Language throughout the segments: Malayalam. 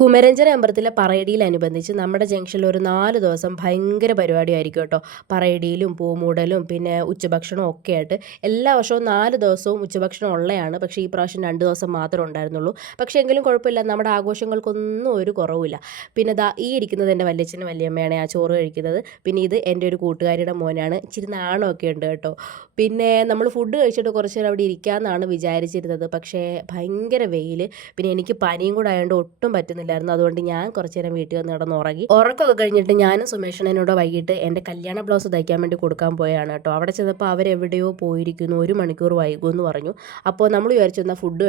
കുമരഞ്ചിറ അമ്പലത്തിലെ പറയടിയിലനുബന്ധിച്ച് നമ്മുടെ ജംഗ്ഷനിൽ ഒരു 4 ദിവസം ഭയങ്കര പരിപാടിയായിരിക്കും കേട്ടോ. പറയടിയിലും പൂമൂടലും പിന്നെ ഉച്ചഭക്ഷണവും ഒക്കെ ആയിട്ട് എല്ലാ വർഷവും 4 ദിവസവും ഉച്ചഭക്ഷണം ഉള്ളതാണ്. പക്ഷേ ഈ പ്രാവശ്യം 2 ദിവസം മാത്രമേ ഉണ്ടായിരുന്നുള്ളൂ. പക്ഷേ എങ്കിലും കുഴപ്പമില്ല, നമ്മുടെ ആഘോഷങ്ങൾക്കൊന്നും ഒരു കുറവുമില്ല. പിന്നെ ദാ ഈ ഇരിക്കുന്നത് എൻ്റെ വല്യച്ഛനും വല്യമ്മയാണ് ആ ചോറ് കഴിക്കുന്നത്. പിന്നെ ഇത് എൻ്റെ ഒരു കൂട്ടുകാരിയുടെ മോനാണ്. ഇച്ചിരി നാണമൊക്കെ ഉണ്ട് കേട്ടോ. പിന്നെ നമ്മൾ ഫുഡ് കഴിച്ചിട്ട് കുറച്ച് നേരം അവിടെ ഇരിക്കാമെന്നാണ് വിചാരിച്ചിരുന്നത്. പക്ഷേ ഭയങ്കര വെയിൽ, പിന്നെ എനിക്ക് പനിയും കൂടെ ആയതുകൊണ്ട് ഒട്ടും പറ്റുന്നില്ല. അതുകൊണ്ട് ഞാൻ കുറച്ച് നേരം വീട്ടിൽ വന്ന് കിടന്നുറങ്ങി. ഉറക്കമൊക്കെ കഴിഞ്ഞിട്ട് ഞാനും സുമേഷനോട് വൈകിട്ട് എൻ്റെ കല്യാണ ബ്ലൗസ് തയ്ക്കാൻ വേണ്ടി കൊടുക്കാൻ പോയാണ് കേട്ടോ. അവിടെ ചെന്നപ്പോൾ അവരെവിടെയോ പോയിരിക്കുന്നു, 1 മണിക്കൂർ വൈകുമെന്ന് പറഞ്ഞു. അപ്പോൾ നമ്മൾ വിചാരിച്ചു എന്നാൽ ഫുഡ്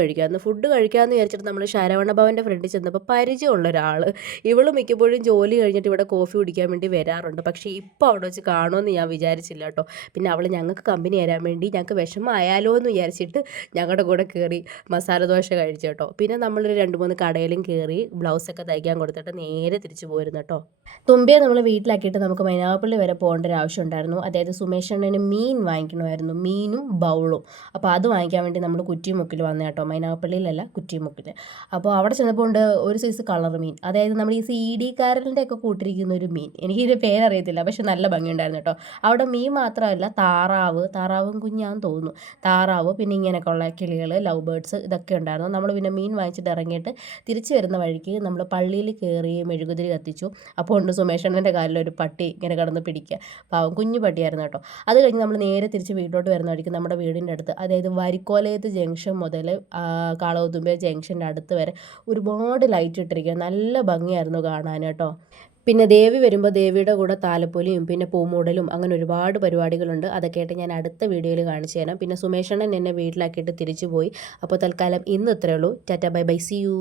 കഴിക്കാമെന്ന് വിചാരിച്ചിട്ട് നമ്മൾ ശരവണ ഭവൻ്റെ ഫ്രണ്ടിൽ ചെന്നപ്പോൾ പരിചയമുള്ള ഒരാൾ, ഇവള് മിക്കപ്പോഴും ജോലി കഴിഞ്ഞിട്ട് ഇവിടെ കോഫി കുടിക്കാൻ വേണ്ടി വരാറുണ്ട്. പക്ഷേ ഇപ്പോൾ അവിടെ വെച്ച് കാണുമെന്ന് ഞാൻ വിചാരിച്ചില്ല കേട്ടോ. പിന്നെ അവൾ ഞങ്ങൾക്ക് കമ്പനി തരാൻ വേണ്ടി ഞങ്ങൾക്ക് വിഷമമായാലോ എന്ന് വിചാരിച്ചിട്ട് ഞങ്ങളുടെ കൂടെ കയറി മസാല ദോശ കഴിച്ചു കേട്ടോ. പിന്നെ നമ്മളൊരു 2-3 കടയിലും കയറി ബ്ലൗസൊക്കെ തയ്ക്കാൻ കൊടുത്തിട്ട് നേരെ തിരിച്ചു പോയിരുന്നു കേട്ടോ. തുമ്പിയെ നമ്മൾ വീട്ടിലാക്കിയിട്ട് നമുക്ക് മൈനാഗപ്പള്ളി വരെ പോകേണ്ട ഒരു ആവശ്യം ഉണ്ടായിരുന്നു. അതായത് സുമേഷണ്ണന് മീൻ വാങ്ങിക്കണമായിരുന്നു, മീനും ബൗളും. അപ്പോൾ അത് വാങ്ങിക്കാൻ വേണ്ടി നമ്മൾ കുറ്റിമുക്കിൽ വന്നു കേട്ടോ. മൈനാഗപ്പള്ളിയിലല്ല, കുറ്റിമുക്കിൽ. അപ്പോൾ അവിടെ ചെന്നപ്പോൾ ഉണ്ട് ഒരു സൈസ് കളർ മീൻ, അതായത് നമ്മൾ ഈ CD കാരലിൻ്റെ ഒക്കെ കൂട്ടിരിക്കുന്ന ഒരു മീൻ. എനിക്കിതിൻ്റെ പേരറിയത്തില്ല, പക്ഷെ നല്ല ഭംഗിയുണ്ടായിരുന്നു കേട്ടോ. അവിടെ മീൻ മാത്രമല്ല, താറാവും കുഞ്ഞാന്ന് തോന്നുന്നു, താറാവ്, പിന്നെ ഇങ്ങനെയൊക്കെ ഉള്ള കിളികൾ, ലവ് ബേർഡ്സ്, ഇതൊക്കെ ഉണ്ടായിരുന്നു. നമ്മൾ പിന്നെ മീൻ വാങ്ങിച്ചിട്ട് ഇറങ്ങിയിട്ട് തിരിച്ചു വരുന്ന വഴിക്ക് നമ്മൾ പള്ളിയിൽ കയറി മെഴുകുതിരി കത്തിച്ചു. അപ്പോൾ ഉണ്ട് സുമേഷണ്ണൻ്റെ കാലിൽ ഒരു പട്ടി ഇങ്ങനെ കിടന്ന് പിടിക്കുക. പാവം കുഞ്ഞു പട്ടിയായിരുന്നു കേട്ടോ. അത് കഴിഞ്ഞ് നമ്മൾ നേരെ തിരിച്ച് വീട്ടിലോട്ട് വരുന്ന വഴിക്ക് നമ്മുടെ വീടിൻ്റെ അടുത്ത്, അതായത് വരിക്കോലയത്ത് ജംഗ്ഷൻ മുതൽ കാളവത്തുമ്പ ജംഗ്ഷൻ്റെ അടുത്ത് വരെ ഒരുപാട് ലൈറ്റ് ഇട്ടിരിക്കുക. നല്ല ഭംഗിയായിരുന്നു കാണാൻ കേട്ടോ. പിന്നെ ദേവി വരുമ്പോൾ ദേവിയുടെ കൂടെ താലപ്പൊലിയും പിന്നെ പൂമൂടലും അങ്ങനെ ഒരുപാട് പരിപാടികളുണ്ട്. അതൊക്കെ ആയിട്ട് ഞാൻ അടുത്ത വീഡിയോയിൽ കാണിച്ചു തരാം. പിന്നെ സുമേഷണ്ണൻ എന്നെ വീട്ടിലാക്കിയിട്ട് തിരിച്ചു പോയി. അപ്പോൾ തൽക്കാലം ഇന്ന് ഇത്രയേ ഉള്ളൂ. Tata bye bye, see U.